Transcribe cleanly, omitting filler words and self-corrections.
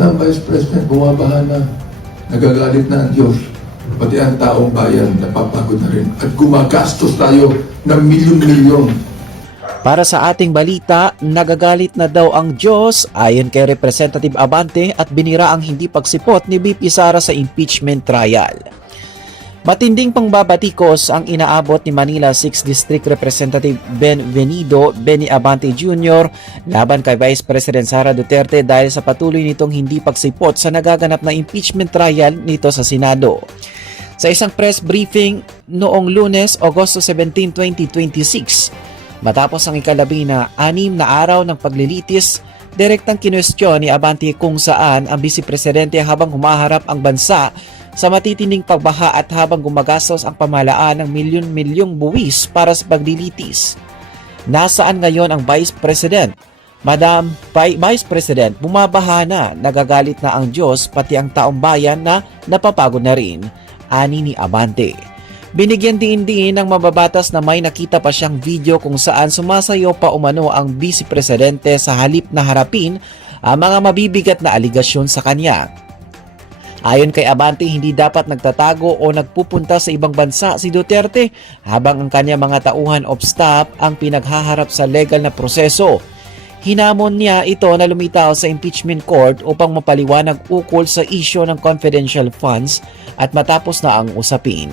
na ang Vice President, bumabaha na. Nagagalit na ang Diyos. Pati ang taong bayan, napapagod na rin. At gumagastos tayo ng milyon-milyon. Para sa ating balita, nagagalit na daw ang Diyos ayon kay Representative Abante at binira ang hindi pagsipot ni VP Sara sa impeachment trial. Matinding pangbabatikos ang inaabot ni Manila 6th District Representative Benvenido Benny Abante Jr. laban kay Vice President Sara Duterte dahil sa patuloy nitong hindi pagsipot sa nagaganap na impeachment trial nito sa Senado. Sa isang press briefing noong Lunes, Agosto 17, 2026, matapos ang ikalabi na 6 na araw ng paglilitis, direktang kinwestiyon ni Abante kung saan ang Vice Presidente habang humaharap ang bansa sa matitinding pagbaha at habang gumagastos ang pamahalaan ng milyon-milyong buwis para sa paglilitis. Nasaan ngayon ang Vice President? Madam Vice President, bumabaha na, nagagalit na ang Diyos pati ang taong bayan na napapagod na rin, ani ni Abante. Binigyan din ng mababatas na may nakita pa siyang video kung saan sumasayaw pa umano ang Vice Presidente sa halip na harapin ang mga mabibigat na aligasyon sa kanya. Ayon kay Abante, hindi dapat nagtatago o nagpupunta sa ibang bansa si Duterte habang ang kanya mga tauhan of staff ang pinaghaharap sa legal na proseso. Hinamon niya ito na lumitaw sa impeachment court upang mapaliwanag ukol sa isyu ng confidential funds at matapos na ang usapin.